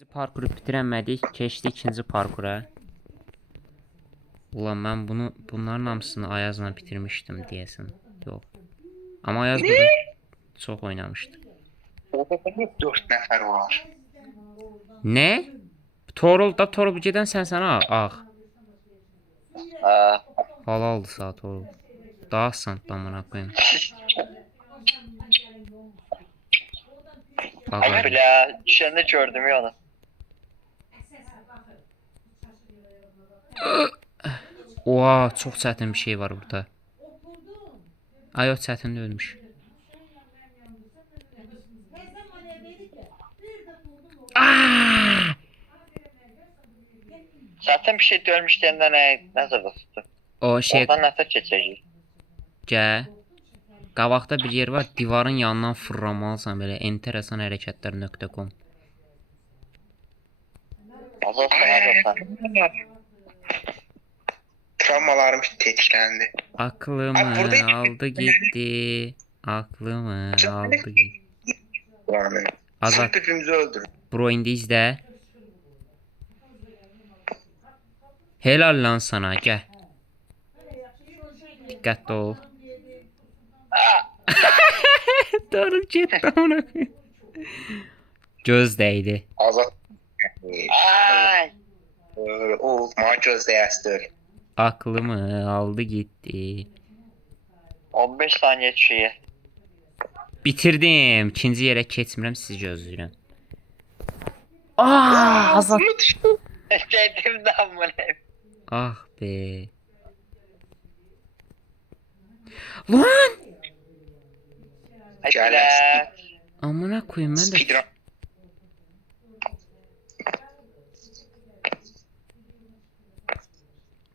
Birinci parkuru bitiremedik. Keçdi ikinci parkura. Ulan ben bunların hamısını Ayaz'la bitirmiştim diyesin. Yok. Ama Ayaz burada çok oynamıştı. Orada 4 nəfər var. Ne? Torul gedən sən ağ. Halaldı saat Torul. Daha sant amına koyayım. Ay bilə, düşəndə gördüm ya onu. Oha, çox çətin bir şey var burada. Ay o çətin ölmüş. Zaten bir şey görmüş deyəndə nəzərdə tutdu. O şey Oradan nəsə keçəcək. Gə. Qabaqda bir yer var, divarın yanından fırlamalısan belə enteresanhərəkətlər.com. Azal sənə. Travmalarım tetiklendi. Aklımı aldı gitti. Aklımı aldı gitti. Azat. Sırf birbirimizi öldürün. Bro indi izlə. Helal lan sana, gəl. Diqqətli ol. Doğru getdi amına koyayım. Göz dəydi. Azat. Ay! O maçöz değerli. Aklımı aldı gitti. 15 saniye düşüyor. Bitirdim. İkinci yerə keçmirəm, sizi gözləyirəm. Aa, Azat. Dedim de amına. Ah be. Lan! Ay Gəl, bilə. Amına koyayım mən də. Speedrun.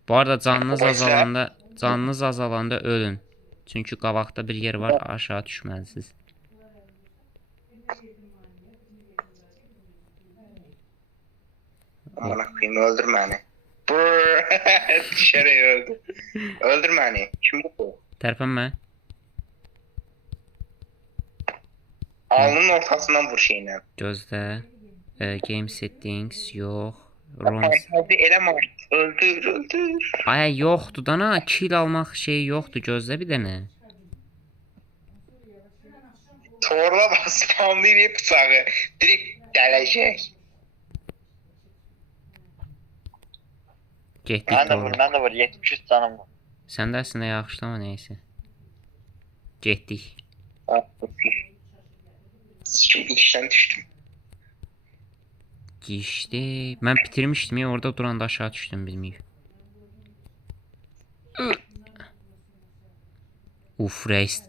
Bu arada canınız Oysa- azalanda ölün. Çünkü qabaqda bir yer var, aşağı düşməlisiniz. Amına koyayım öldür beni. Brrr. Dışarı öldü. Öldür beni. Kim bu? Tərpənmə. Alnının ortasından vur şeyle. Gözlə. Game settings yox. ROM. Hadi eleme. Öldür öldür. Ay yoxdur dana, kill almaq şeyi yoxdur. Gözlə bir dənə. Torla bas spamlayıp bıçağı. Direkt delecek. Getdik Ben de doğru. vur, ben de vur. 73 canım var. Sən də əslində yaxşılama neysə. Getdik. İşten düştüm. Geçdi. Mən bitirmişdim ya, orada duranda aşağı düşdüm bilmiyib. Uf reis.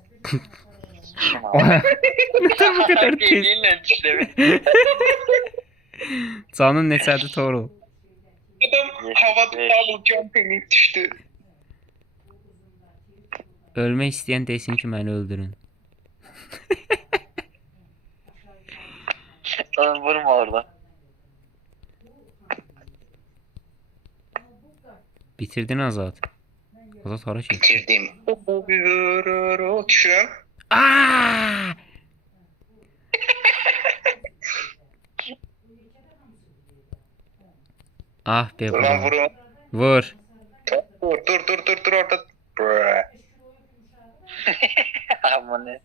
Yeter bu kadar tez. Geliyle düştü. Canın neçədir Toru? Adam havada double jumping düştü. Ölmək istəyən desin ki, məni öldürün. Oğlum vurma orada. Bitirdin Azat. Azat hara getdi? Bitirdim. Düşürüm. Aa! Ah be Ulan bro. vurun. Vur. Dur orada. Brrr. Amına.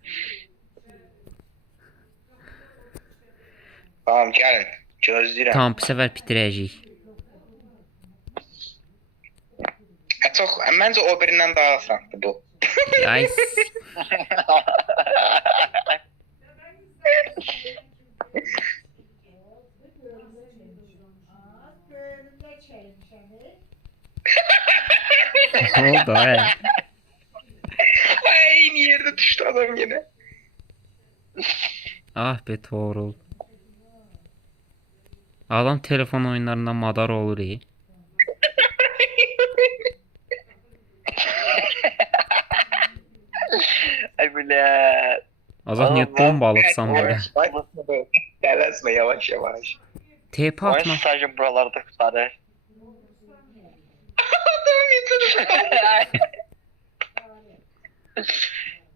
Tamam gelin. Gözləyirəm. Tamam, bu səfər bitirəcəyik. Çox, məncə o birindən daha asandır bu. Ay. Ne oldu ay? Aynı yerde düştü adam yine. Ah be Torul. Adam telefon oyunlarında madar olur iyi. Ay bilə. Azat niye bomba alıpsan Oğlum, burada? Tələsmə yavaş yavaş. TP Oyun atma. sadece buralarda kurtarır.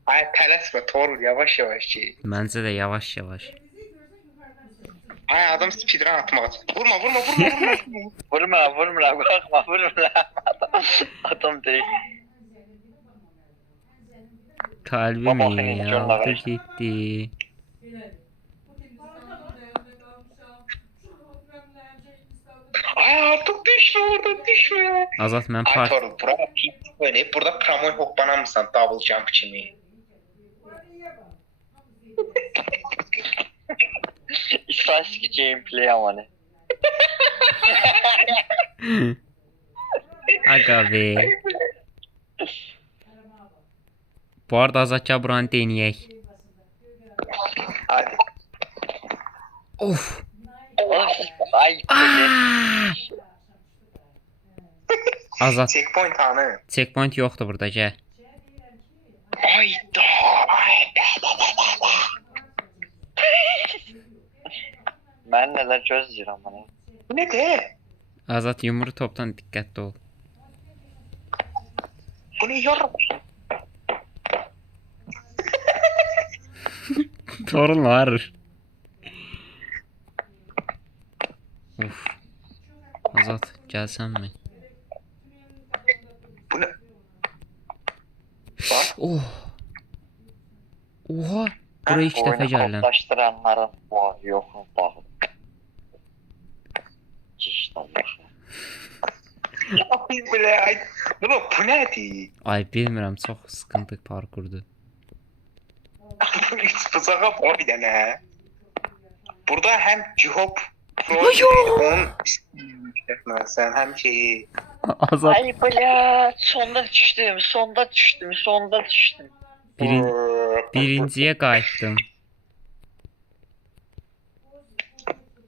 Ay tələsmə Torul yavaş yavaş ki. Məncə də yavaş yavaş. Ay adam speedrun atmağa çalışır. Vurma vurma vurma vurma. Vurma korkma vurma. Adam değil. Kalbimi Baba, aldı bakın, gitti. Ay artık düşme orada düşme. Azat mən Ay part Torul bura böyle burada promoy hoppanamısan double jump kimi. İsrailski gameplay ama ne? Aga be. Bu arada Azat gel buranı deneyək. Hadi. Of. Oğlum siz ay Aa! Azat Checkpoint anı. checkpoint yoxdur burada gəl. Ay da. ben neler gözləyirəm ama ne? Bu ne de? Azat yumru topdan diqqətli ol. Bu ne yorum? Torunlar. Of. Azat gəlsənmi? Bu ne? Bak. Oh. Oha. Buraya 2 dəfə gəldim. Kodlaştıranların var yoxu bağı. İşte Allah. Ay bre ay. Bu ne değil? Ay bilmirəm, çox sıkıntı parkurdur. Üç bıçağa var bir dənə. Burada hem Cihop Ayo! onun sen hem şeyi. Azat Ay bля, sonda düştüm. birinciyə qayıtdım.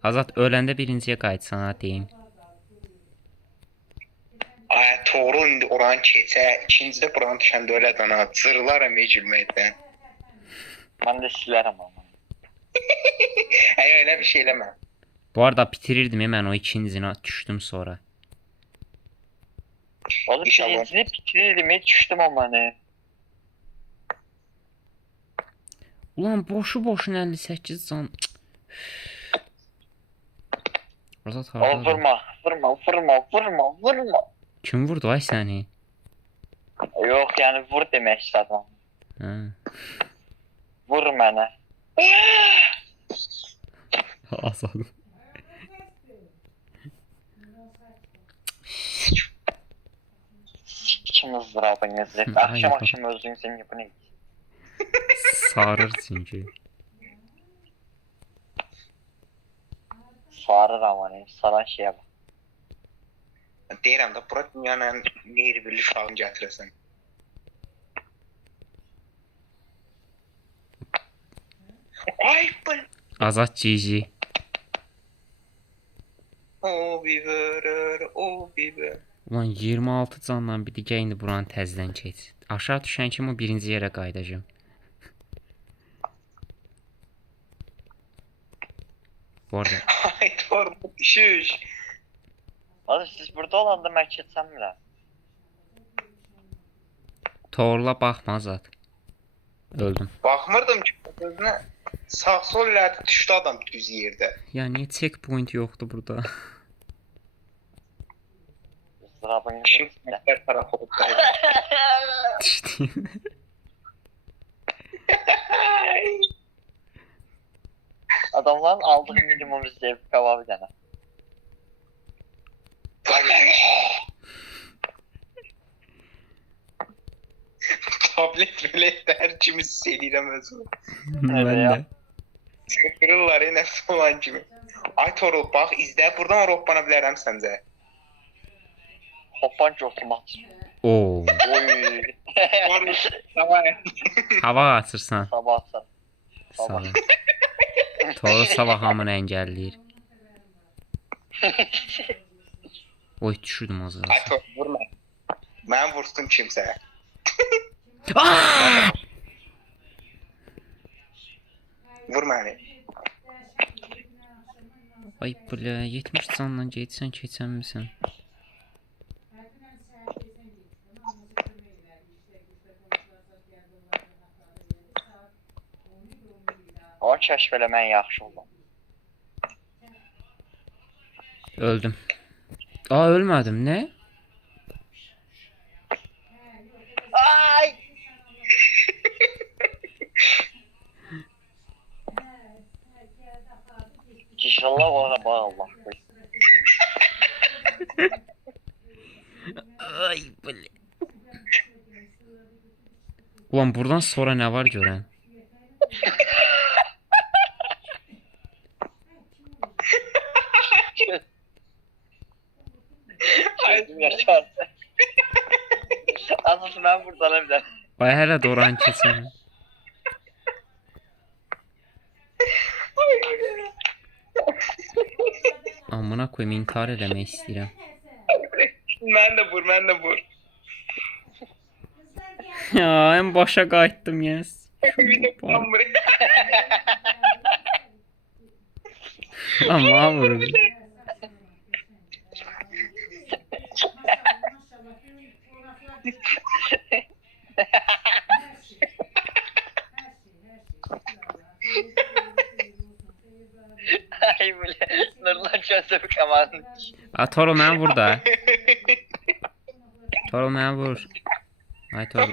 Azat öləndə birinciyə qayıt sana deyim. Ay Torun indi oranı keçə, ikincidə buranı düşəndə öyle dana zırlaram gülməkdən. Ben de silerim ama. Ay öyle bir şey eləmə. Bu arada bitirirdim mən o ikincisine düşdüm sonra. Oğlum İnşallah. birincini bitirirdim hiç düştüm ama ne? Ulan boşu 58 can. Cık. Azat Oğlum hardadır? vurma. Kim vurdu ay səni? Yok yani vur demek istedim. Hə. Vur bana. Azat. Kim ızdırabınızı. Ay, Akşam özünüzün yapını. Sarır çünkü. Sarır ama ne? Saran şeye bak. Deyirəm də bura dünyanın neyri birli uşağını gətirəsən. Ay bu. Azat GG. O biber, o biber. Ulan 26 canla bir digə indi buranı təzədən keç. Aşağı düşən kimi o birinci yerə qayıdacağım. Bu arada Ay Torun düşüş. Oğlum siz burada olanda ben keçsem bile. Torla baxma Azat. Öldüm. Baxmırdım ki özünə. Sağ sol elədi düşdü adam düz yerdə. Ya niye checkpoint yoktu burada? Izdırabınızı Kim işte. hər tərəf oldu. Düşdüm. Adamların aldığı minimum zevk var bir tane. Tablet bilet hər kimi sedirəm özümü. Ben ya. de. Sıfırırlar ya nəsə olan kimi. Ay Torul bax izlə buradan Avropana bilərəm səncə. Hoppan otomat. Oo. Oy. Torul tamam. Hava açırsan. Sabah sen. Sağ ol. Toru sabah hamını əngəlləyir. Oy düşürdüm az Ay qalsın. Torul vurma. Mən vursun kimsə. Aaaa! Vur məni. Ay bля, 70 canla getsən keçənmisən. Onu kəşf eləmən yaxşı oldu. Öldüm. Aa ölmedim. Ne? Ay! İnşallah o araba Allah. Ay böyle. Ulan buradan sonra ne var gören? Gözüm yaşardı. Anlasın ben buradan bir de. Ay hele Doran kesin. Amına koyayım intihar eləmək istəyirəm. Mən də vur, mən də vur. Ya en başa qayıtdım yes. Bir də ben vurayım. Amma vurur. Ay böyle Nurlan çözüm kamanı. A Toro mənə vur da. Toro mənə vur. Ay Toro.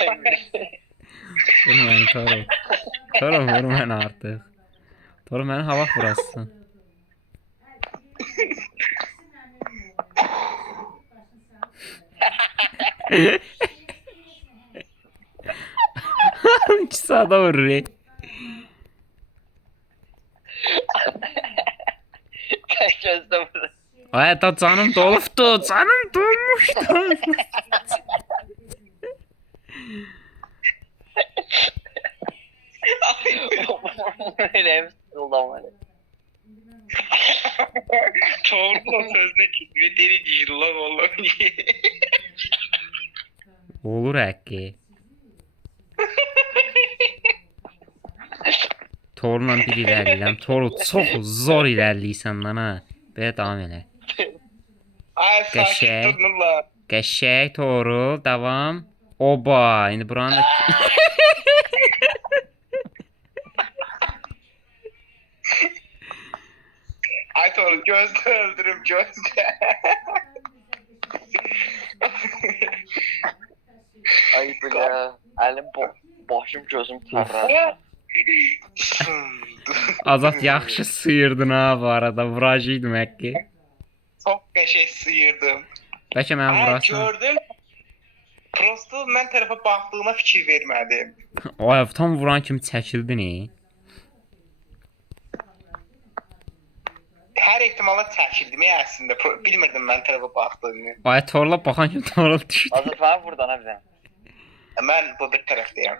Ay böyle. Vur məni Toro. Toro vur məni artıq. Toro məni hava vurasın. İkisi ada vurur. Gözde vurur. Ay da canım doluptu. Canım dolmuştu. Böyle sıkıldı ama. Doğru sözüne kilitme deli değil lan oğlum. Olur həqqi. Torla bir ilerləyirəm. Toru çox zor ilerləyirsən lan ha. Belə davam elə. Ay Qəşəng. sakin tutun lan. Qəşəng Toru, davam. Oba, indi buranı da... Ay doğru gözde öldürüm gözde. Ay böyle elim başım gözüm tarrar. Azat yaxşı sıyırdın ha bu arada. Vuracaqdım həqqi. Çok qəşəng sıyırdım. Bəlkə mənə Ay vurasan. gördüm. Prosto mən tərəfə baxdığıma fikir vermədim. Ay tam vuran kimi çəkildin e. Hər ehtimala çəkildim ya əslində. Bilmirdim mən tərəfə baxdığımı. Ay torla baxan kimi torla düşdü. Azat ben buradan ha bize. Mən bu bir tərəfdəyəm.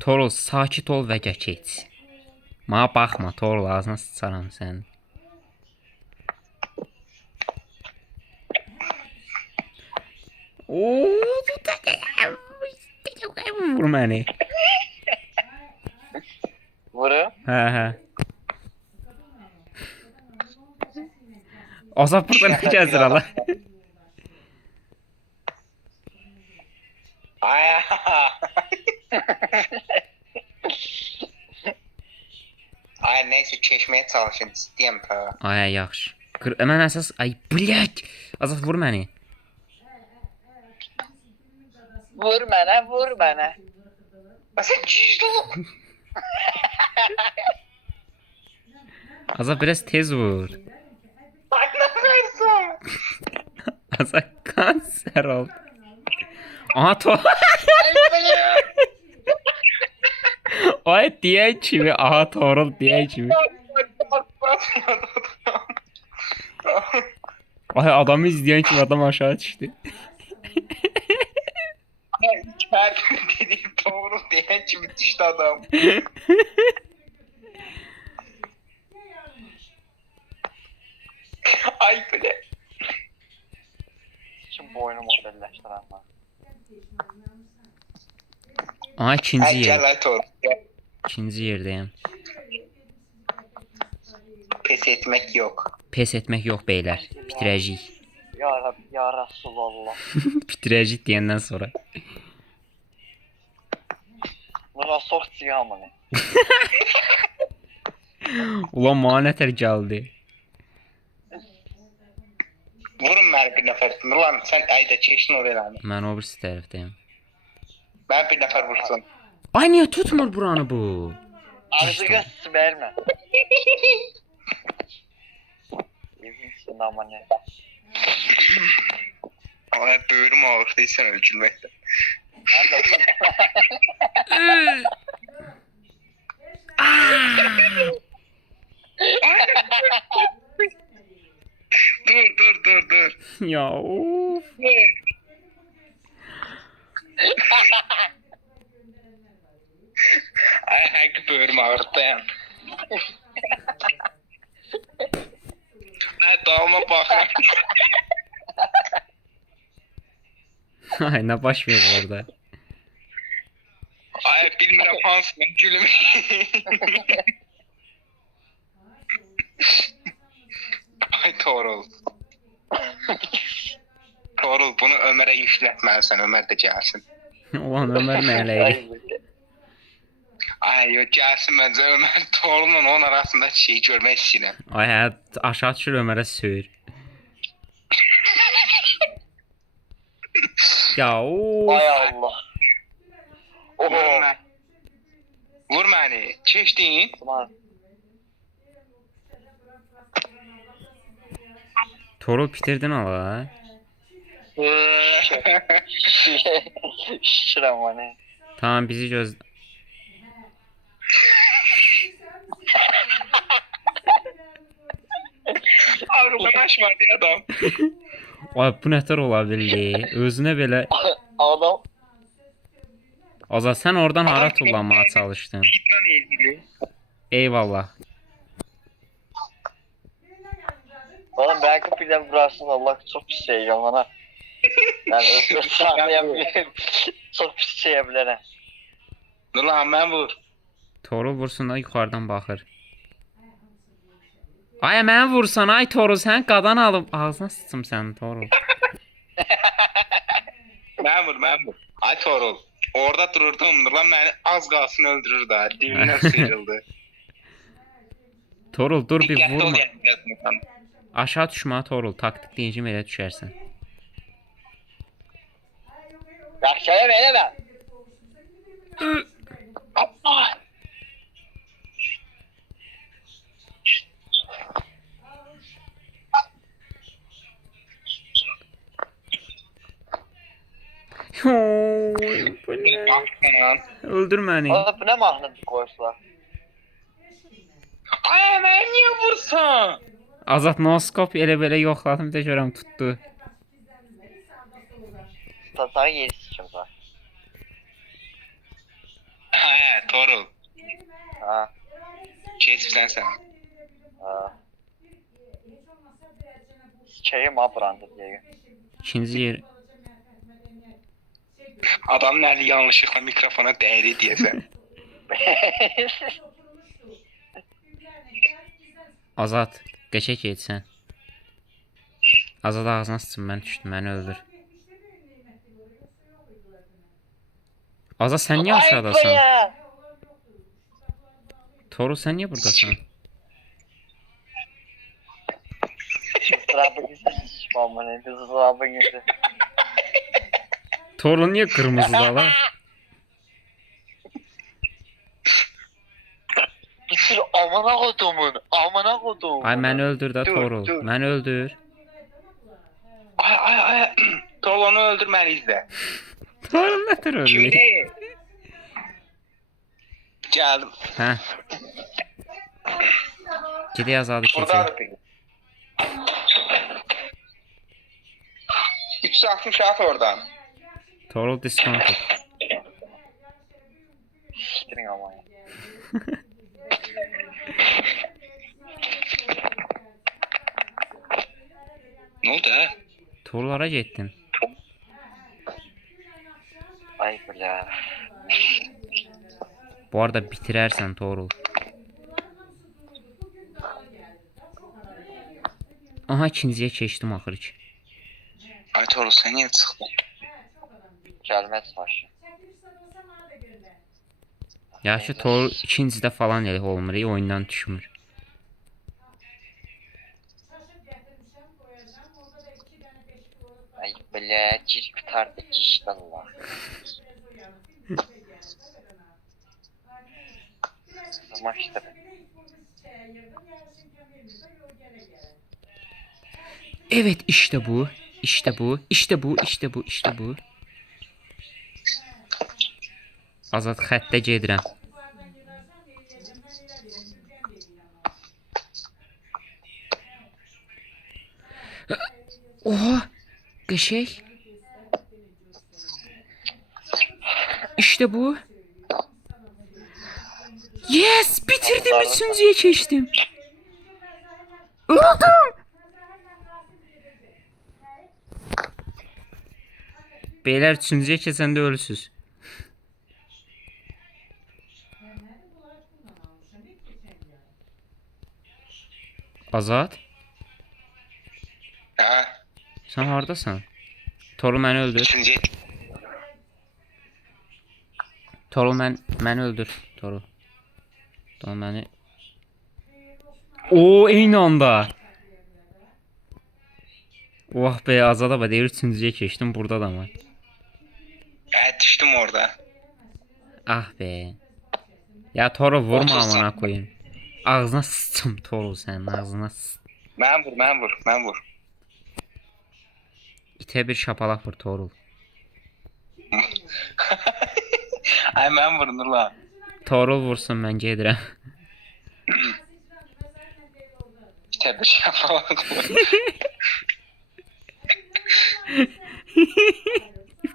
Torul sakit ol və keç. Mənə baxma Torul ağzına sıçaram sən. Oo, vur məni. Vurun. Hə. Azap burada nə gəzir ala? Ay. Ay neyse keçməyə çalışın istəyəm ta. Ay yaxşı. Mən əsas ay blək. Azap vur məni. Vur bana, vur bana. Sən cüzdün. Azap biraz tez vur. Ay nə versən? Azap kanser ol. Aha to. Ay deyək kimi, aha Torul deyək kimi. Ay adamı izləyən kimi adam aşağı düşdü. Her dediğim doğru diyen kimi düştü adam. Ay böyle. Şimdi bu oyunu modelleştiren var. Aha ikinci Ay yer. gel ay doğru. İkinci yerdəyəm. Pes etmek yok. Pes etmək yox beylər. Bitirəcəyik. Ya Rabbi, ya Resulallah. Bitirəcəyik deyəndən sonra. Buna sok siyah mı ne? Ulan mənə nətər gəldi? Vurun məni bir nəfər. Nurlan sən ayda keçdin oraya. Mən o birisi tərəfdəyim. Mən bir nəfər vursun. Ay niyə tutmur buranı bu? Azıcık verme. İlginçsin ama ne? Ay böğrüm ağrıdıysan ölçülməkdən. Ben de Dur. Ya of. Ay həqiqi böğrüm ağrıdı dayan. Ay dalma baxıram. Ay nə baş verir orada? Ay bilmirəm hansını gülüm. Ay Torul. Torul bunu Ömer'e yüklətməlisən, Ömer də gəlsin. Ulan Ömer nə eləyir? Ay yok gəlsin məncə Ömer Torul'la onun arasındakı şeyi görmək istəyirəm. Ay hə aşağı düşür Ömerə söyür. Ya of. Ay Allah. Vur Oho. məni. Vur məni. Keçdin. Tamam. Torul bitirdin ala. Şişirem o ne? Tamam bizi göz... Ağrıdan açmadı adam. Ay bu nətər ola bildi? Özünə belə... Adam Azad sən oradan hara tullanmağa çalışdın? Lan ilgili. Eyvallah. Oğlum belki bir de burasın Allah çok pis şey yalana. Ben özür sanmayabilirim. Çok pis şey yapabilirim. Dur lan mən vur. Torul vursun da yuxarıdan baxır. Ay mənə vursan ay Torul sən qadan alıb ağzına sıçım sən Torul. Mən vur. Ay Torul. Orada dururdum. Dur lan məni az qalsın öldürür da. Dibinə sıyrıldı. Torul dur bir Diqqətli ol vurma. yəni. Aşağı düşmə Torul taktik deyicim elə düşərsən. Yakşaya beni ver. Appa. Oy, bu nə? Baxsan. Öldür məni. Oğlum bu ne mahnı koysa? Ay mən niyə vursan? Azad noskop elə belə yoxladım da görəm tutdu. Sana yeri sıçım var. Hə, Torul. Ha. Keçibsən sən. Ha. Sıçayım ha burandı diye. İkinci yer. Adamın əli yanlışlıqla mikrofona dəydi deyəsən. Azad qəşək etsən. Azad ağzına sıçın mən düşdüm məni öldür. Azad sən niyə aşağıdasan? Torul sən niyə buradasan? Sıra gitti sıçmam bu ne? Kızı sıra gitti. Torul niyə qırmızıda la? Bitir amına kodumun. Amına kodum. Ay məni öldür da Dur, Torul. dur. Məni öldür. Ay. Torul onu öldürməliyiz də. Torul nətər öldür? Kimi? Gəldim. Hə. Gedək Azadı keçək. Buradadır. 360 at oradan. Torul diskont et. Siktirin ama ya. Ne oldu ha? Torlara getdin. Ay bля. Bu arada bitirərsən Torul. Aha ikinciyə keçdim axır ki. Ay Torul sen niye çıktın? Gelmez başı. Yaşı Torul ikincidə falan elə olmur, oyundan düşmür. Ay belə gir qutardı işte Allah. Maçtır. Evet, işte bu. İşte bu. İşte bu. İşte bu. İşte bu. Azad xəttə gedirəm. Oha! Qəşəng. İşte bu. Yes! Bitirdim, üçüncüye keçdim. Öldüm. Beyler, üçüncüye keçəndə ölüsüz. Azad, Hə. sən hardasan? Torul məni öldür. Üçüncü. Torul məni öldür. Torul. Torul məni. Oo, eyni anda. Oh be, Azada deyir, üçüncüye keçdim, burada da var. Düşdüm orada. Ah be. Ya Torul vurma amına koyayım. Ağzına sıçım Torul sənin, ağzına sıç. Mən vur. İtə bir şapalaq vur Torul. Ay mən vurun lan. Torul vursun, mən gedirəm. İşte bir şey falan.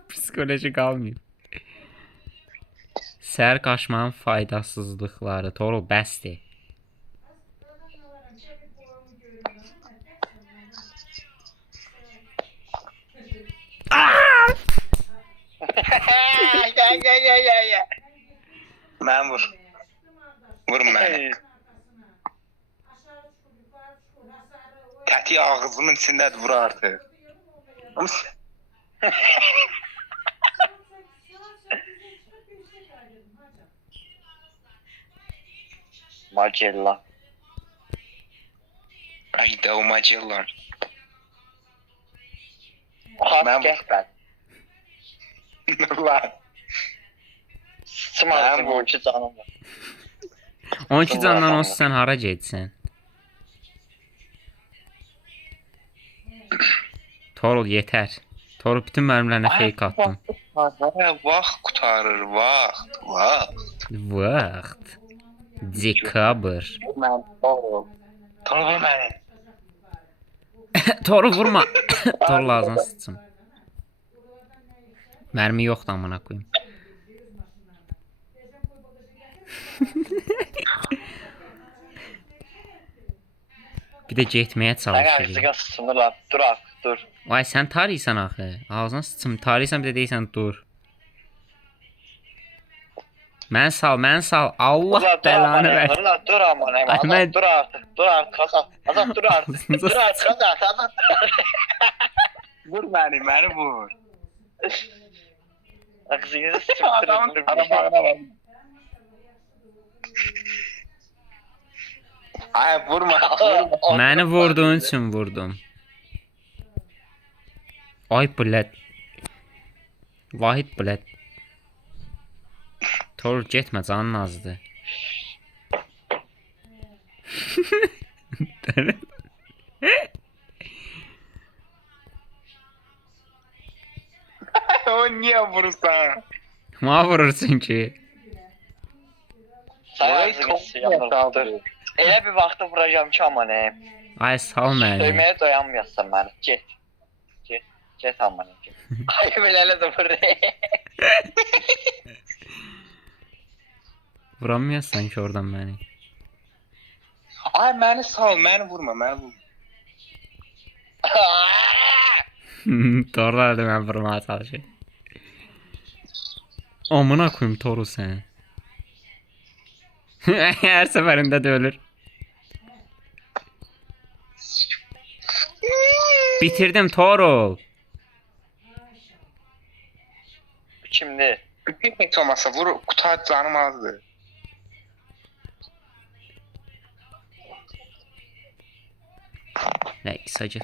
Psikoloji qalmayıb. Səhər qaçmağın faydasızlıqları. Torul bəsdir. Ya. Mən vur. Vurun məni. Təti ağzımın içindədir, vur artıq. Magella. Ayda o macellar. Ben ben. Lan. Sıçmadım bu iki canım var. 12 candan olsa sən hara getsən? Torul yetər. Torul bütün mərmilərinə fake attım. Vaxt qutarır, vaxt. Vaxt. Dekabr. Ben doğru. Tanı məni. Torul vurma. Torul ağzına sıçım. Mərmi yoxdur amına koyayım. Bir də getməyə Sen çalışır. ağzına sıçımı lan. Dur artık dur. Vay, sən tarıysan axı. Ağzına sıçım. Tarıysan bir də deyirsən dur. Mən sal. Allah bəlanı ver. Dur aman Ahmet. dur artık. Dur artık Azat. Azat dur artık. Dur artık Azat. Vur məni vur. Ağzınızı sıçım. Adamın arabağına bak. Ay vurma. Məni vurduğun üçün vurdum. Ay blət. Vahid blət. Torul getmə, canın azdır. O niye vurursan? Ma vurursun ki. Sen ağzını sıçım. Dur. Elə bir vaxtı vuracağım ki aman Ay sal məni. Söyməyə doyanmayasın məni. Get aman Ay belə də vur. Vuramıyorsan ki oradan məni. Ay məni sal, məni vurma. Doğrulardı, mən vurmaya çalışır. Amına koyayım Torul sən. Hər səfərində də ölür. Bitirdim Torul. Kimdi? Hiç olmazsa vur, qutar canım azdır. Nə isacı.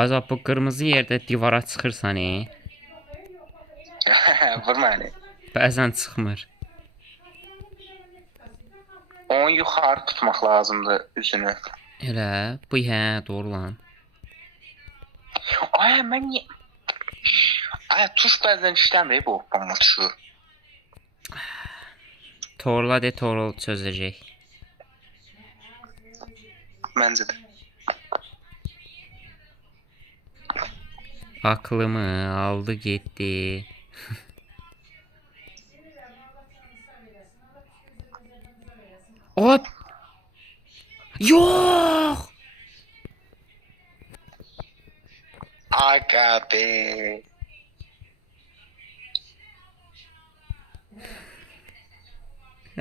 Azap bu qırmızı yerdə divara çıxırsan, Vur məni. bəzən çıxmır. Onu yuxarı tutmaq lazımdır üzünü. Elə, bu hə, doğru lan. Ay mən niyə... Ay tuş bəzən işləmir bu hoppama tuşu. Torla de torol çözəcək. Məncə də. Aklımı aldı getdi. Hop! Yox! Aga be.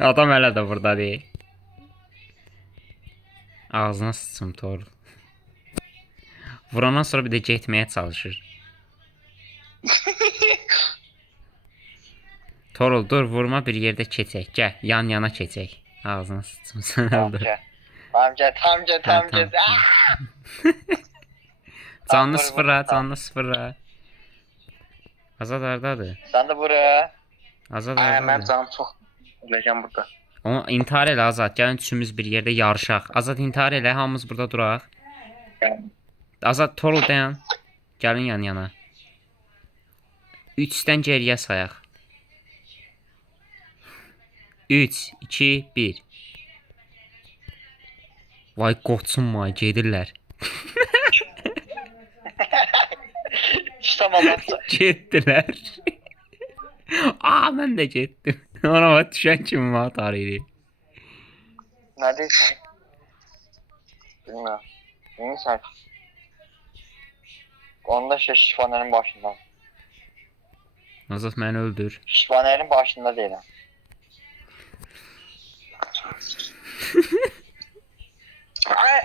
Adam hələ də burada deyil. Ağzına sıçım tor. Vurandan sonra bir də getməyə çalışır. Torul dur vurma bir yerdə keçək. Gəl yan yana keçək. Ağzına sıçım sən öldür. Tam get. Canlı sıfıra, canlı sıfıra. Azad hardadır? Sen de buraya. Azad Ay mən hardadır? canım çox öləcəm burada. Onu intihar elə Azad. Gəlin üçümüz bir yerdə yarışaq. Azad intihar elə, hamımız burada duraq. Azad Torul dayan. Gəlin yan yana. 3-dən geriyə sayaq. 3, 2, 1. Vay qoçum vay gedirlər. Tamam lan. Getdilər. Aa mən də getdim. Ona bax düşən kimi mənə tarıyır. Neredeysen? Bilmiyorum. Neyse. Onda şey şifanerin başında. Azad məni öldür. Şifanerin başında değilim. Ay.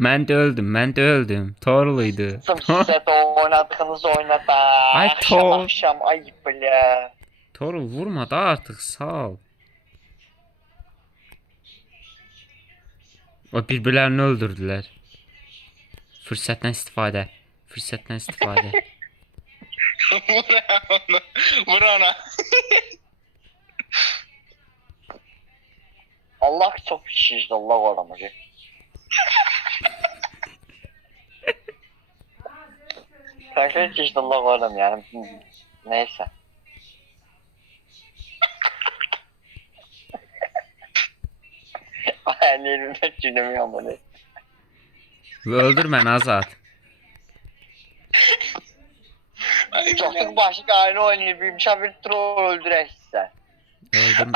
Mən də öldüm. Torluydu. Set oynadığınız oynada. Ay, Akşam Tor. akşam ayıp bile. Torul vurma da artıq sağ ol. O bir-birlərini öldürdülər. Fürsətdən istifadə. Vur ona. Allah çok şişti Allah o adamı. Kanka şişti Allah o adam yani. Neyse. Hayallerimden gülemiyorum böyle. Və öldür məni Azad. Ay Çoktuk başlık aynı oynayıp bir misafir troll öldürek size. Öldür.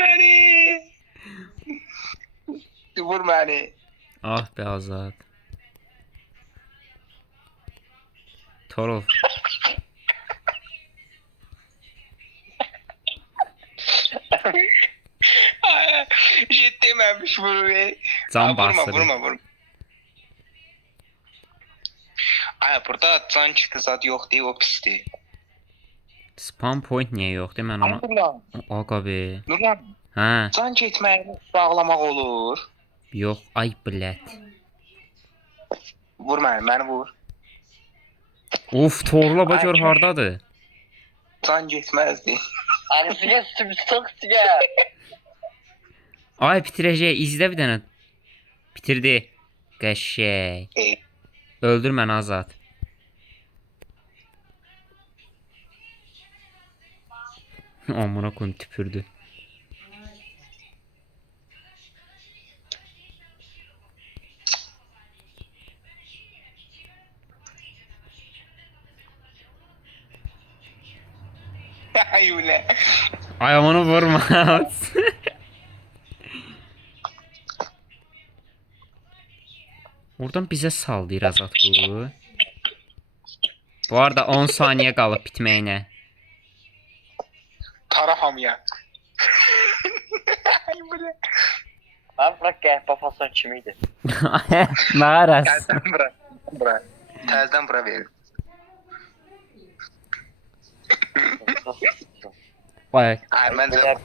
məni. Vur məni. Ah be Azad. Torul. Ay, şey deməmiş vur be. Can Ay, basırı. Vurma. Ay burada can çıktı zat yok değil o pisdir. Spam point niyə yoxdur? Mən ona... Nurlan. Aga be. Nurlan. Hə, Can getməyini bağlamaq olur. yox, ay blət. Vur məni vur. Of, Torla bax gör hardadır. Can getməzdi. Hani size sık size. Ay bitirəcək, izlə bir dənə. Bitirdi. Qəşəng. Öldür məni Azad. Amına koyayım tüpürdü. Ay ulan. Ay onu vurma. Oradan bizə saldıyır Azad bu. Bu arada 10 saniyə qalıb bitməyinə. Tara hamıya. Ay ulan. Ben bırak gel fason kimiydi? Naras. Təzdən bura. Təzdən bura verin. Ay, Ay məncə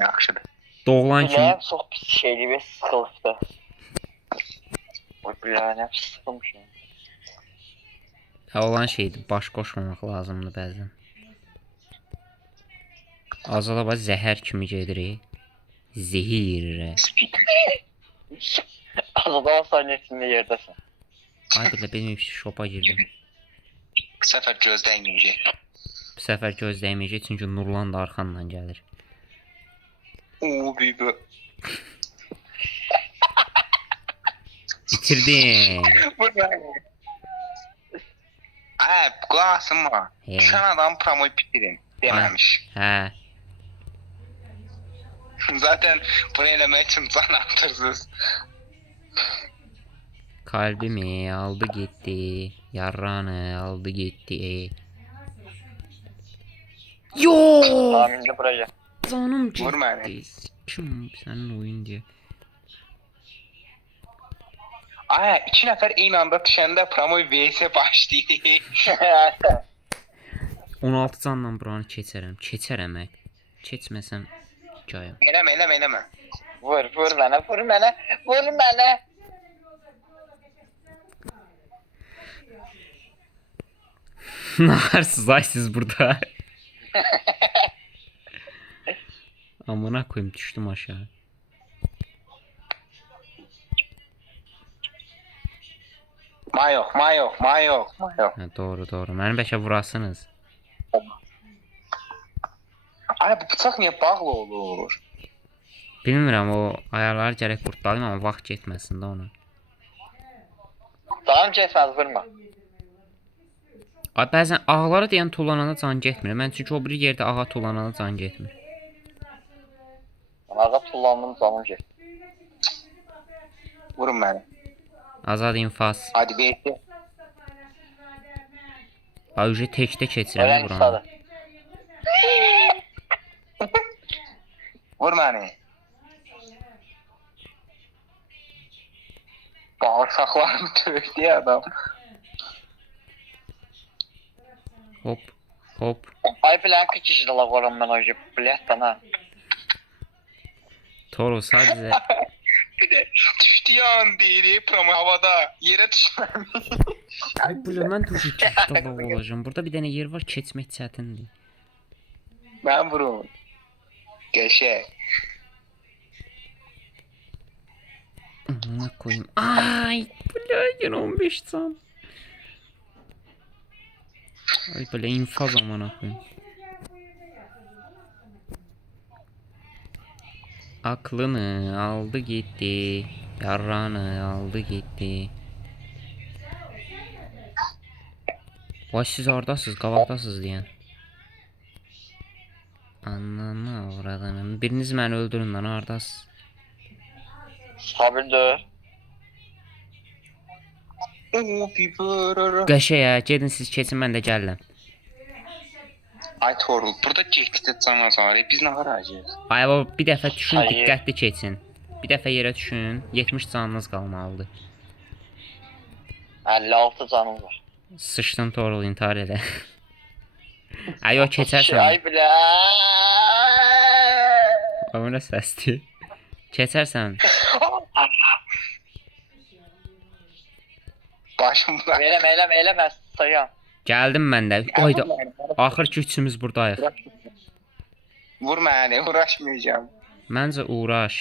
yaxşıdır. doğulan kimi Biləyim çox pis şeydir və sıxılıqdır. Oy biləyim hep sıxılmışım. olan şeydir, baş qoşmamaq lazımdır bəzən. Azala bax zəhər kimi gedirik. Zehir. Azada saniyesinde yerdesin. Ay belə bilməyib şopa girdim. Bu səfər gözləyməyəcək. Bu səfər gözləyməyəcək çünki Nurlan da arxandan gəlir. Oo, bibi. Bitirdin. Ay, qulaqsınma. He. Sən adam promoy bitirin deməmiş. Hə. Zaten bunu eləmək üçün can atırsınız. Kalbimi aldı gitti. Yarranı aldı gitti. Yo! Tahminde buraya. Canım Vurma gitti. Kim sənin oyun diye. Ay, 2 nəfər eyni anda düşəndə promoy VS başlayır. 16 canla buranı keçərəm. Keçərəm. Keçməsəm hikayəm. Eləmə. Vur bana, vur bana, vur bana. Ne yaparsınız ay siz burada? Amına koyayım düştüm aşağı. Mayok. Ha, doğru. Məni bəlkə vurasınız. Ay, bu bıçaq niyə bağlı olur? Bilmirəm o ayarları gərək qurtdalayım amma vaxt getməsin də ona. Tamam kesmez vurma. Ay bəzən ağlara deyən tullanana can getmir. Mən çünki o bir yerdə ağa tullanana can getmir. Ağa tullandım canım ki. Vurun məni. Azad infaz. Hadi VS. Ay ucu təkdə keçirəm Ölen buranı. kısadı. Vur məni. Bağırsaqlarını tökdü adam. Hop. Ay bilen kaç işi de la korum ben hoca. Bilet bana. Toro sadəcə Bir de düşdü yan deyir, promo havada yerə düşməmiş. Ay mən tuşu keçdə olacağam. Burada bir dənə yer var, keçmək çətindir. Mən vurun. Qəşəng. Amına koyayım. Ay, yenə 15 can. Ay belə infaz amına koyayım. Aklını aldı gitti. Yarranı aldı gitti. Vay siz oradasınız, qabaqdasınız deyən. Ananı avradını. Biriniz məni öldürün lan, oradasınız. Sabir dur. Oo, bibi. Qəşəyə, gedin siz keçin, mən də gəlirəm. Ay Torul, burada getdi can azarı. Biz nə haracağıq? Ay o bir dəfə düşün, Hayır. diqqətli keçin. Bir dəfə yerə düşün, 70 canınız qalmalıdır. 56 canım var. Sıçdın Torul, intihar elə. Ay o keçərsən. Ay bilen. O nə səsdir? Keçərsən. Başımda. Eyleme sayıyorum. Gəldim mən də. Oyda. Axır ki üçümüz buradayıq. Vur məni, uğraşmayacağım. Məncə uğraş.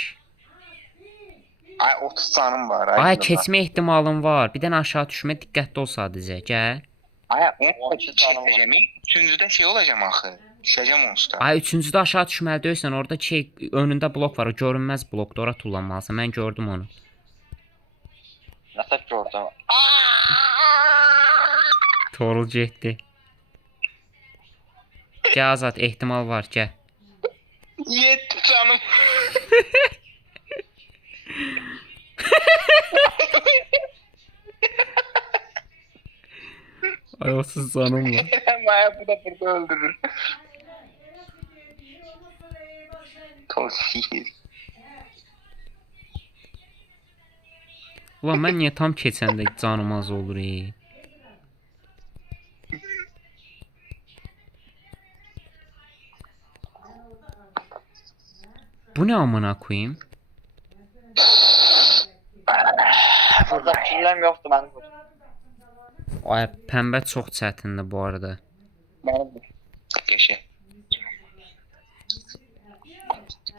Ay 30 canım var. Ay bilmem. keçmə ehtimalın var. Bir dənə aşağı düşmə, diqqətli ol sadəcə. Gəl. Ay 30 canım var. çəkəcəm. Üçüncüdə şey olacağım axı. Düşəcəm onsuz. Ay üçüncüdə aşağı düşməli deyilsən. Orada şey önündə blok var. O görünməz blokdur. Ora tullanmalısan. Mən gördüm onu. Nasıl gördüm? Torul getdi. Gəl Azad, ehtimal var, gəl. 7 canım. Ay 30 canım var. Maya bu da burada öldürür. Tosir. Ulan mən niyə tam keçəndə canım az olur Bu ne amına koyayım? Burada fikirlərim yoxdur mənim. Ay pəmbə çox çətindir bu arada. Mənim. Yaşa.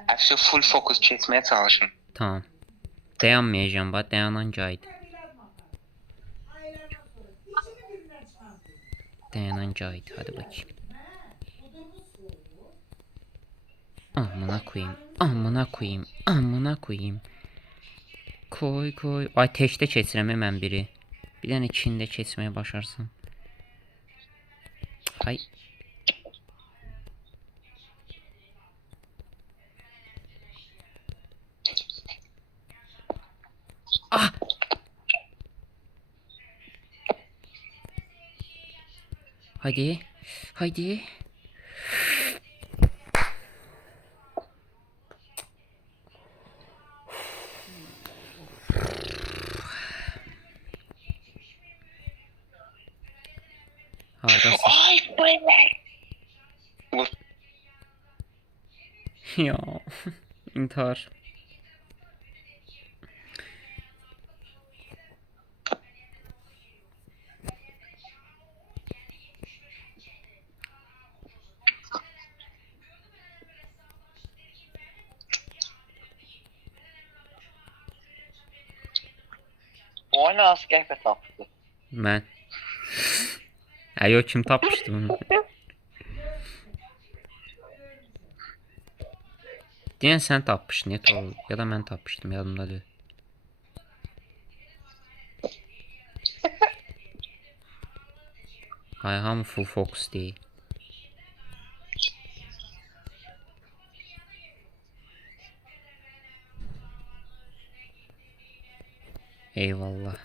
Hepsi full fokus kesmeye çalışın. Tamam. Dayanmayacağım bax, dayanan qayıt. Dayanan qayıt, hadi bakayım. Amına koyayım, amına koyayım, amına koyayım. Koy koy. Ay təkdə keçirəm mən biri. Bir dənə ikində keçməyə başarsam. Hay. Ah! Haydi. Haydi. Hardasın. Ay bu Ya. İntihar. O nə az qəhvə tapdı. Mən. Ayo kim tapmışdı bunu? Deyən sən tapmışdın ya, doğru. Ya da mən tapmışdım, yadımda deyil. Ay hamı full focus deyil. Eyvallah.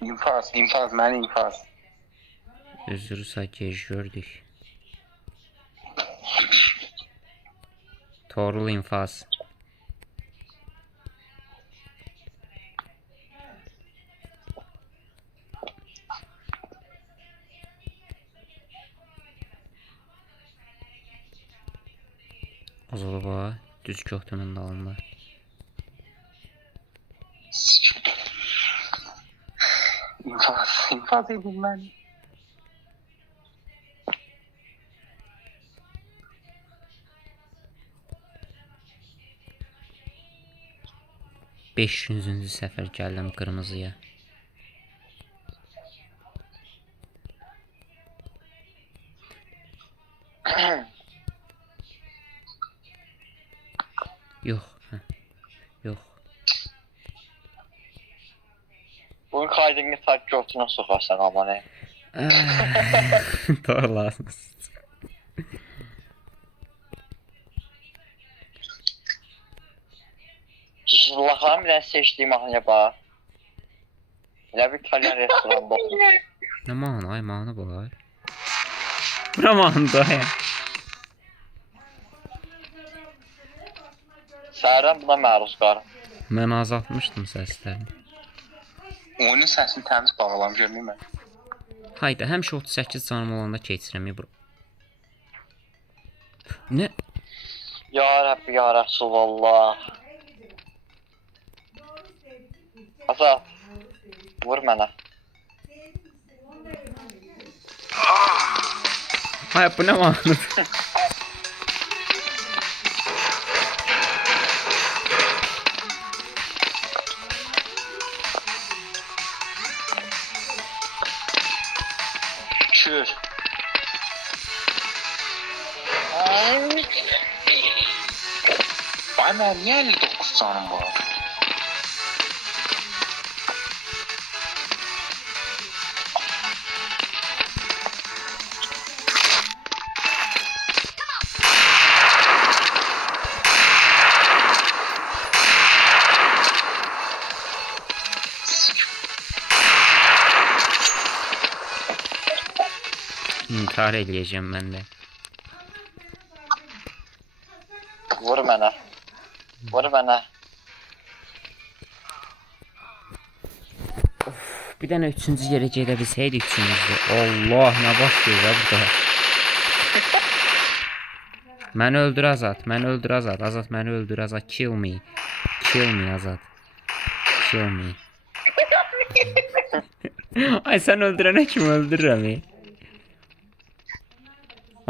infaz, infaz, mən infaz. Özürü gec gördük. Torul infaz. Azalba düz köftənin dalında. İnfaz, infaz edin mən. Beş yüzüncü səfər gəldim qırmızıya. Yox. Hə. Yox. Bunun kaydını tak götünə soxarsan amma nə? Doğru lazım. Laxanın bir dənə seçdiyim mahnıya bax. Elə bir İtalyan restoranda oxuyur. Nə mahnı? Ay mahnı bu ay. Bura mahnıda ya. Səhərdən buna məruz qalır. Mən azaltmışdım səslərini. Oyunun səsini təmiz bağlamışam değil mi? Hayda, həmişə 38 canım olanda keçirəm bura. Nə? Ya Rəbbi, ya Rəsulullah. Asa, vur mənə. Ay bu nə mahnı? Kür. Ay mən niyə 59 canım var? İntihar eləyəcəm mən də. Vur mənə. Vur mənə. Bir dənə üçüncü yerə gedə bilsəydik üçümüzdə. Allah, nə baş verir burada? Məni öldür Azat. Məni öldür Azat. Azat məni öldür Azat. Kill me. Kill me Azat. Kill me. Ay sən öldürənə kimi öldürürəm.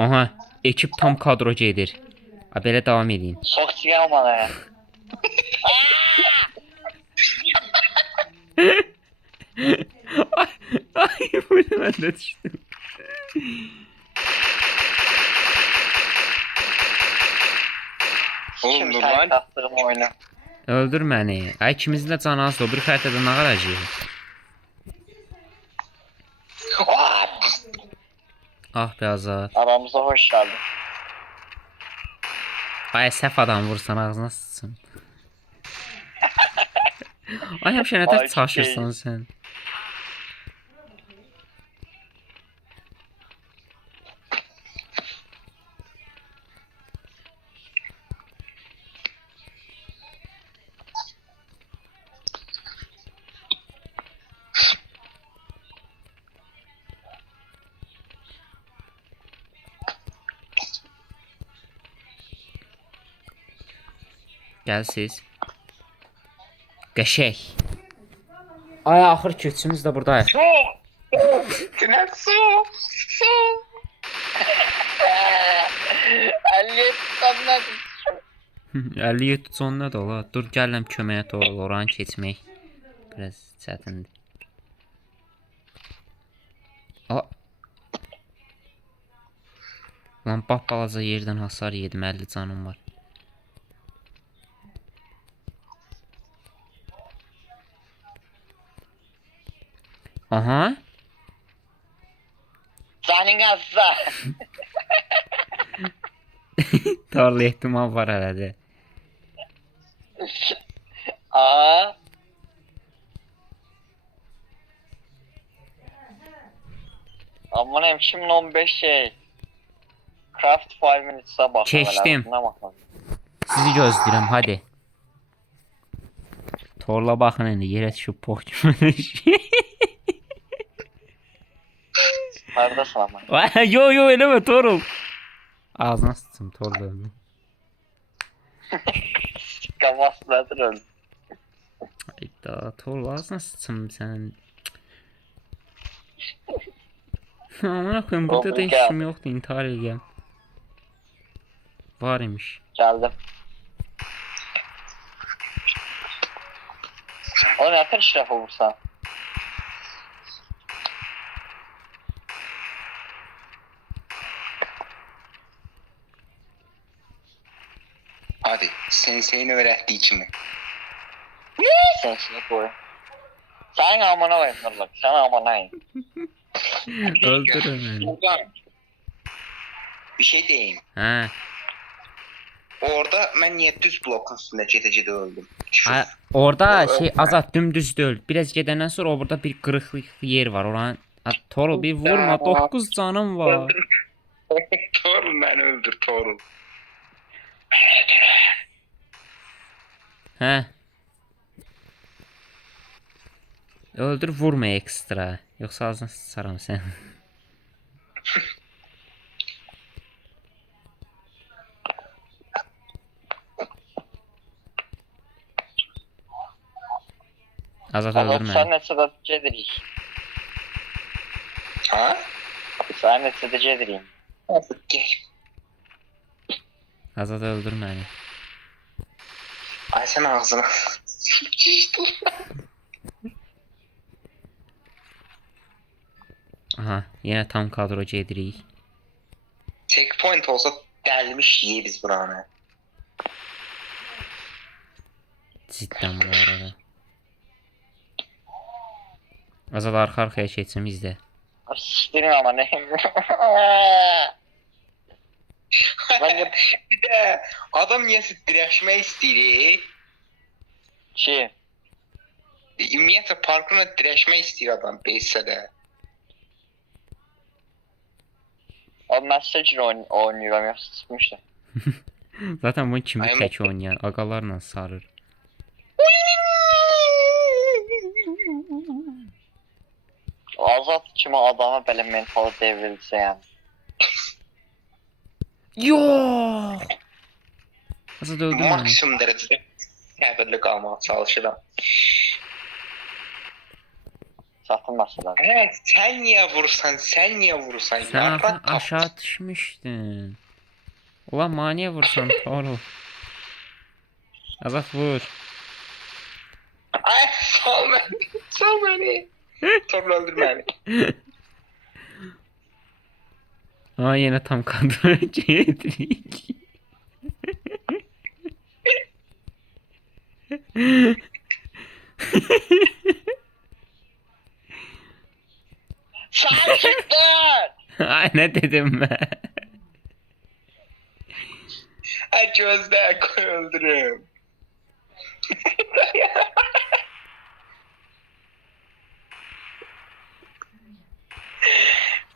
Aha, ekip tam kadro gedir. A belə davam edin. Çok çıkan bana ya. Ay bu ne ben de düştüm. Oğlum Şimdi dur sen lan. kaptırım oyunu. Öldür məni. Ay ikimizin də canı az o bir xəritədə nə qalacaq? Ah be Azat. Aramıza hoş geldin. Ay səhv adam vursan ağzına sıçsın. Ay həmişə nə Ay, tər çaşırsan sən. Gəl siz. Qəşək. Ay axır ki üçümüz də buradayıq. Ne su? Su. 57 sanmadım. 57 son nədir ola? Dur gələm köməyə doğru oranı keçmək. Biraz çətindir. A. Lan bax balaca yerdən hasar yedim 50 canım var. Aha. Senin azza. Tarla ehtimal var hələ də. Aa. Aman hem şimdi 15 şey. Craft 5 minutes'a bak. Keçdim. Sizi gözləyirəm, hadi. Torla baxın indi yerə düşüb pox kimi. Neredesin ama? Vay yo yo eləmə Torul. Ağzına sıçım Torla öldü. Kafasındadır öldü. Ayda Torla ağzına sıçım sən. Amına koyayım burada da Obrigado. işim yoxdur intihar eləyəm. Var imiş. Geldim. Oğlum yeter işraf olursan. Hadi senseyin öğrettiği kimi. Sen şimdi koy. Sen amına koyayım Nurluk. Sen amına koyayım. Öldür hemen. Buradan bir şey diyeyim. Hə. Orada ben niye düz blokun üstünde gece öldüm. Ay, orada O- şey Azat dümdüz deyil. Biraz gedəndən sonra o burada bir qırıqlıq yer var. Oranı Torul bir vurma 9 canım var. Torul beni öldür Torul. Hə. Öldür vurma ekstra. Yoxsa ağzına sıçaram sən. Azat Ama öldürmə. sen ne sıdatıcı edireyim. Ha? Sen ne sıdatıcı edireyim. Gel. Azat öldür məni. Ay sen ağzına. Aha, yenə tam kadro gedirik. Checkpoint olsa delmiş yeriz buranı. Cidden bu arada. Azat arxa-arxaya keçim izlə. Siktirin ama ne? Ben de Bir de adam niyəsə dirəşmək istəyir. şey. Ümumiyyətlə parkuruna dirəşmək istəyir adam beşsə də. O Messenger oynuyorum ya sıkmıştı. Zaten bunu kimi Ay, tək oynayan ağalarla sarır. Azat kimi adama belə mentalı devrilsə yəni. Yox. Azad öldürmə məni. Maksimum dərəcədə səbirli qalmağa çalışıram. Satılmasın. Hə, sən niyə vurursan? Sən niyə vurursan? Sən Yarrak axı tap. aşağı düşmüşdün. Ulan maniyə vursan Torul. Azad vur. Ay, sal məni. Sal məni. Torul öldür məni. Aa yenə tam kadroya gedirik. Sakitler! Ay ne dedim ben? Ay gözdə koy öldürüm.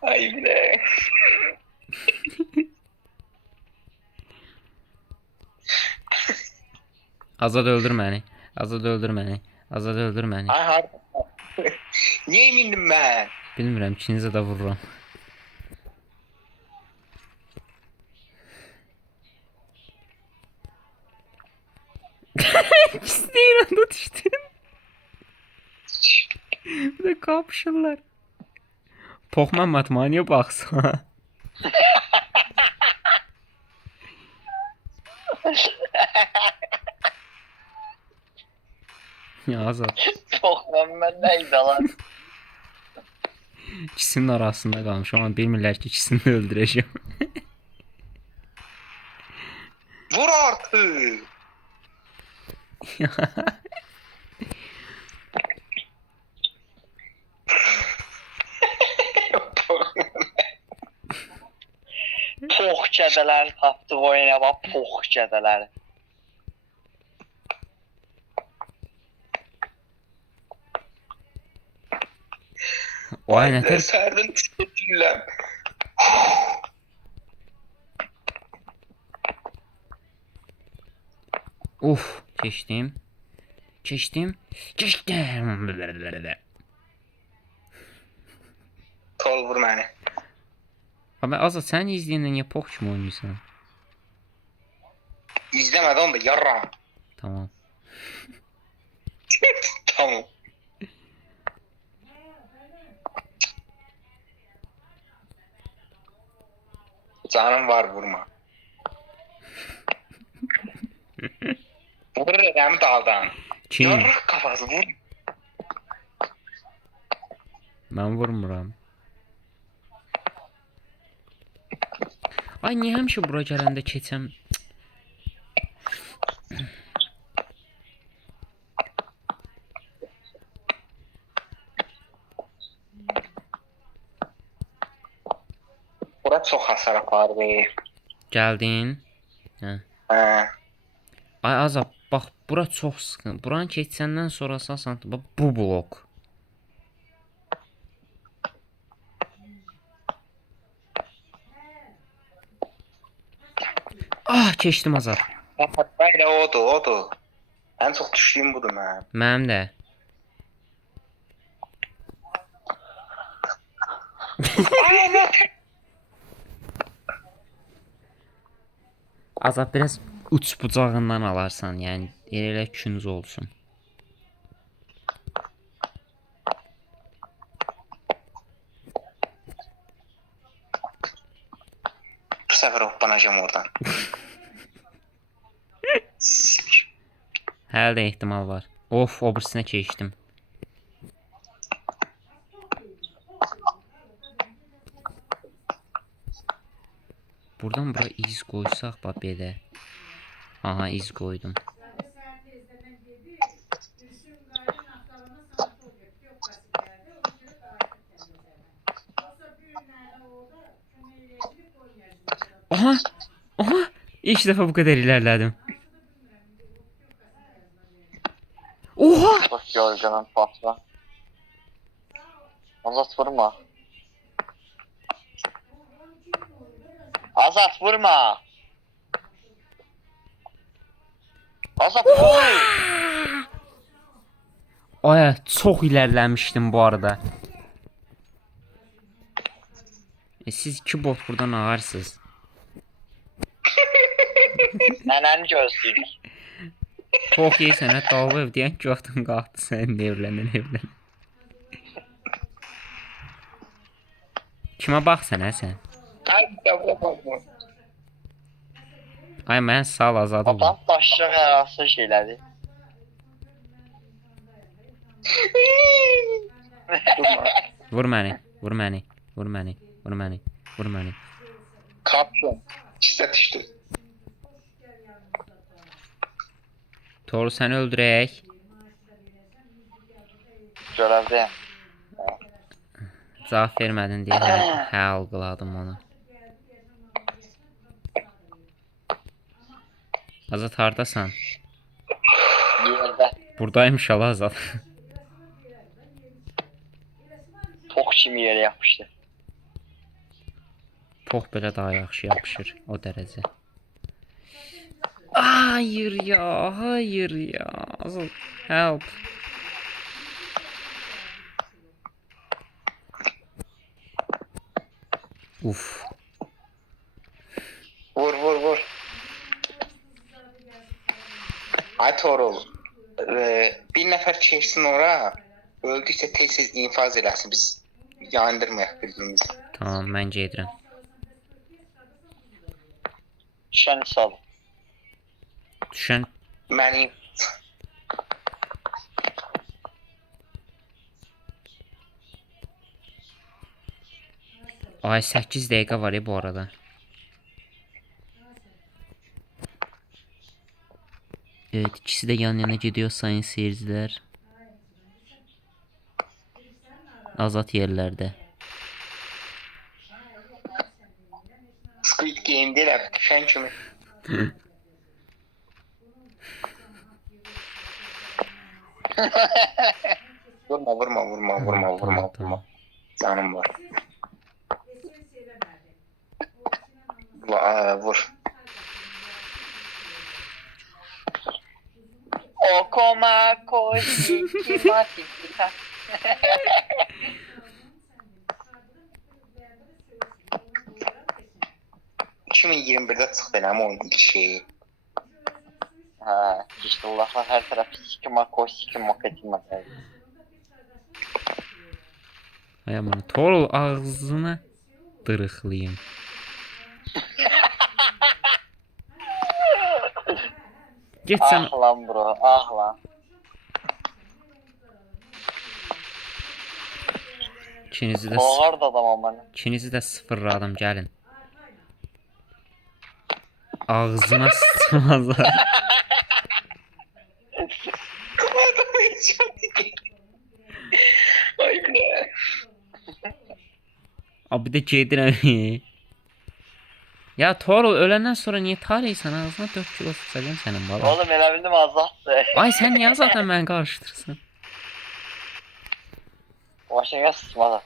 Ay bile. Azad öldür beni. Azad öldür beni. Azad öldür beni. Ay harbi. Niye emindim ben? Bilmirəm ikinizə də vururam. İkisi de bir anda düştü. Bir de kapışırlar. Poxman matmaniyə baxsa. Ya Azad. Çok ben neydi lan? İkisinin arasında qalmış ama bilmirlər ki ikisini də öldürəcəm. Vur artık. Pox kədələri tapdı oyuna bak pox kədələri. Ay nətər Serdin tükettiler. Uf, keçdim. Keçdim. Keçdim. Tol vur beni. Abi Azad sən izləyəndə niyə pox kimi oynayırsan? İzlemedi onu da yarram. Tamam. Tamam. Canım var vurma. Vur dedem daldan. Kim? Yarrak kafası vur. Mən vurmuram. Ay niyə həmişə bura gələndə keçəm? Bura çok hasar apardı. Gəldin? Hə. Hə. Ay Azad, bax bura çox sıxın. Buranı keçsəndən sonra əsasən bax bu blok. Ah, keçdim Azad. Böyle odur. En çok düştüğüm budur mən. Mənim də. Azad biraz uç bucağından alarsan, yəni elə künüz olsun. Bu sefer hoppanacağım oradan. Hələ də ehtimal var. Of, o birisinə keçdim. Buradan bura iz qoysaq bax belə. Aha, iz qoydum. Aha! Aha! İlk dəfə bu qədər ilerlədim. Oha! Çok yorgunum patla. Azat vurma. Azat vurma. Azat vur. Ay, çox ilerləmişdim bu arada. Siz iki bot buradan ağarsınız. Nənəni gözləyir. Çok iyi sənə dalıb ev deyən gördüm qalxdı sən evlənən. Kimə baxsan sən? Ay baba. Ay mən sal azadı bu. Adam daşacaq hər hansı şeyləri. Vur məni, vur məni, vur məni, vur məni, vur məni. Kapşon. İşte düştü. Toru səni öldürək. Görəvdəyəm. Cavab vermədin deyə hə algıladım onu. Azat hardasan? Yerdə. Buradayım inşallah Azat. Tox kimi yerə yapışdı. Pox belə daha yaxşı yapışır o dərəcə. Hayır ya, hayır ya. Azat, help. Uf. Vur vur vur. Ay Torul. Bir nefer çeksin ora. Öldüyse tez infaz eləsin biz. Yandırmayaq birbirimizi. Tamam, mən gedirəm. Düşəni salın. Düşən Məni ay 8 dəqiqə var ya bu arada. Evet, ikisi de yan yana gidiyor sayın seyirciler. Azat yerlerde. Squid Game deyil abi. Düşən kimi. Vurma vurma vurma vurma vurma vurma. Canım var. Vur. Okoma koshi kimatika. 2021'de çıxdı benim onun ilk şeyi. Hə, işte Allah'ın hər tərəfi sikima koşikima ketima. Ay aman, Torul ağzına dırıqlayım. Get sen. Ah lan bro, ah lan. İkinizi de, Boğar da adamam benim. ikinizi de sıfırladım, gelin. Ağzına sıçmazlar. Ay be. Abi de gedirəm. Ya Torul öləndən sonra niye tarihsən? Ağzına 4 kilo sıçacağım sənin bala. Oğlum elə bildim azaddır. Ay sen niye zaten ben karıştırsın? Başına sıçmadı.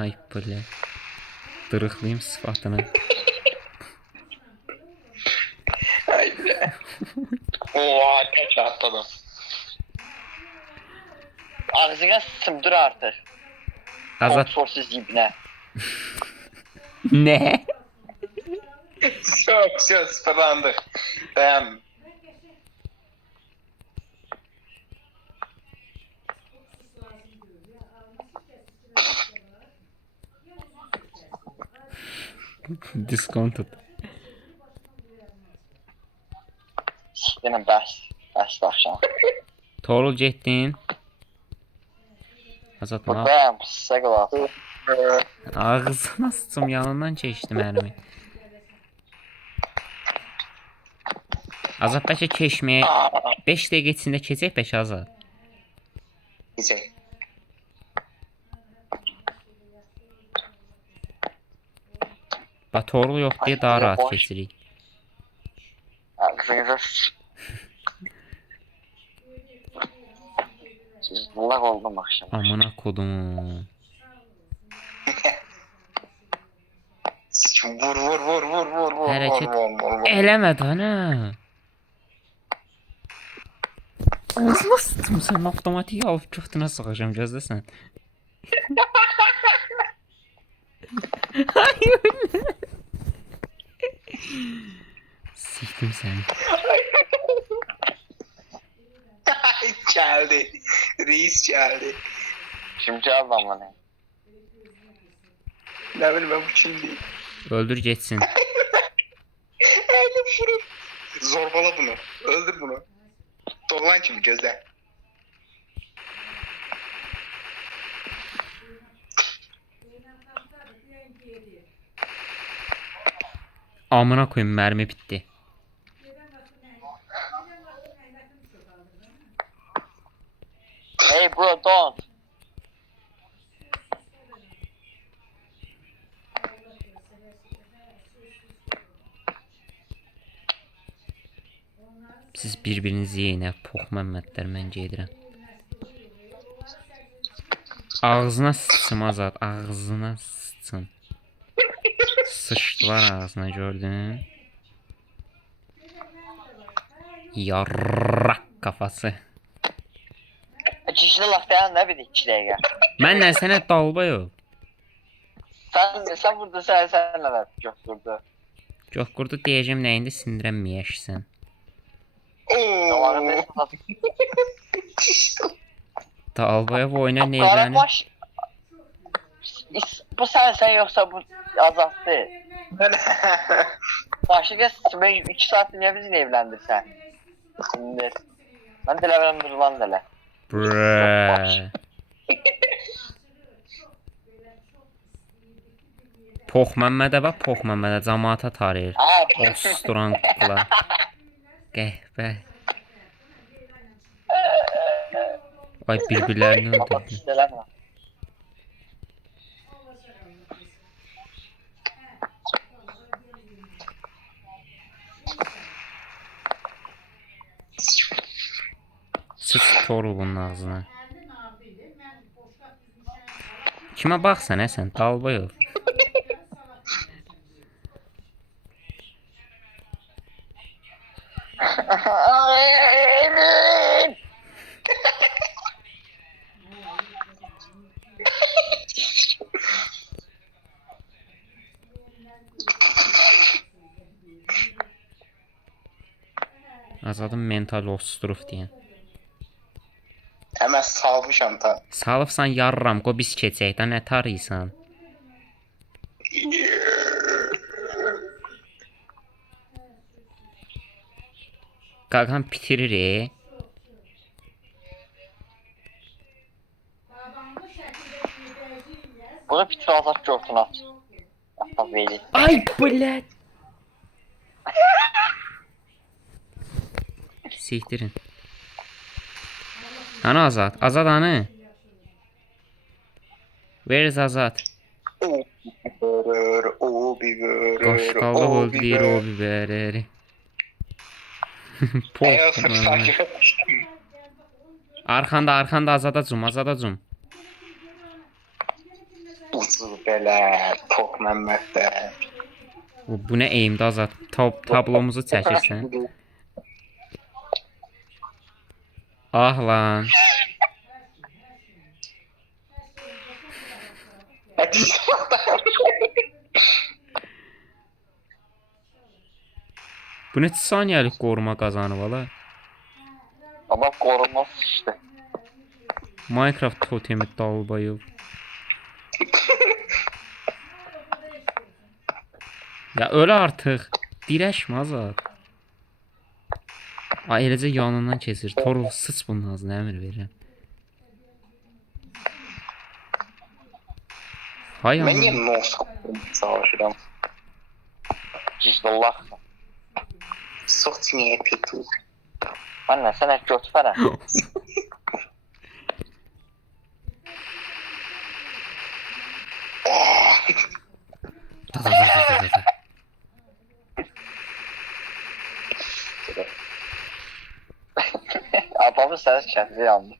Ay böyle. Dırıqlayım sıfatını. Ay be. Oha kaç atladım. Ağzına sıçım dur artık. Azat Kontrolsüz ibne. ne? Все, sıfırlandı. Dayan. Discounted. Siktirin bəs. Bəs axşam. Torul getdin. Azat ne yap? Buradayım, sizə qulaq. Ağzına sıçım, yanından keçdi mərmi. Azat bəlkə keçməyə 5 dəqiqə içində keçək bəlkə Azat. Güzel. Bax Torul yox deyə Ay, daha ya, rahat boş. keçirik. Ağzınıza sıç. Siz bulaq oldum axşam. Amına kodum. Vur vur vur vur vur vur. Hərəkət vur, vur, vur. eləmə dana. Ağzına sıçım, sən avtomatik alıb götünə sıxacam, gözləsən. Hayır. Siktim seni. Geldi. Reis geldi. Şimdi cevap bana. Ne bileyim ben bu kim değil. Öldür geçsin. Zorbala bunu. Öldür bunu. Dolan kim gözle. Amına koyayım mermi bitti. Hey bro, don't. Siz birbirinizi yiyin hə. Pox Məmmədlər mən gedirəm. Ağzına sıçım Azad. Ağzına sıçım. Sıçtılar ağzına gördün. Yarrak kafası. Cicili laf dayan ne bir 2 dəqiqə. Mənlə sənə dalba yox. Sen burada sen ne götürdü. Göqurdu deyəcəm nəyində sindirənməyəşsən. Yalanı Ooo. mesela. Dalbaya bu oyuna nevlənir. Karabaş. Bu sen yoksa bu azalttı. Başka ben 2 saat niye bizi evlendirsen? Şimdi. Ben de evlendirim dele. Brrrr. Pox Məmmədə və Pox Məmmədə cəmaata tarayır. Ha, Osturan qıqlar. Qəhbə. Ay bir-birlərini öldürdü. Deleme. Sıç Torulun ağzına. Kimə baxsan ə sən? Dalba yox. Azadın mental osturuf deyən. Hemen salmışam ta. Salıbsan yarram, qoy biz keçək də nə tarıysan? Qaqan bitirir Bunu bitir azat gördün at. Hatta veli. Ay blət. Siktirin. Ana Azad? Azad anı? Where is Azad? O biber. Qoşqalda oldu deyir o biberi. Pox. Arkanda Azadacım, Azadacım. Ucuz belə. Tok Məmməddə. Bu nə eğimdə Azad? Tablomuzu çəkirsən. Ah lan. Bu neçə saniyəlik qoruma qazanıb ala? Adam korunmaz işte. Minecraft totemi dalbayıb. Ya öl artıq. Dirəşmə Azad. Ay eləcə yanından keçir. Torul sıç bunun ağzına əmr verirəm. Hay Mən niyə Allah. noskopum savaşıram? Cizlullah. Soç niyə petu? Anne sen hep göt veren. Da, da, da, da, da, da. Adamın ses kendi yandı.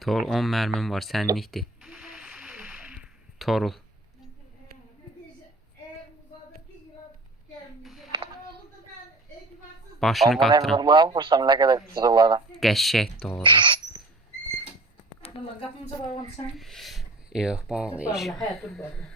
Torul 10 mərmim var, sənlikdir. Torul. Başını Amma qatıram. evnurluğa vursam nə qədər pis olaram. Qəşəng doğru. Valla kapımıza bağlamışsan. Yox, bağlayış. Bağla, hə, dur bağla.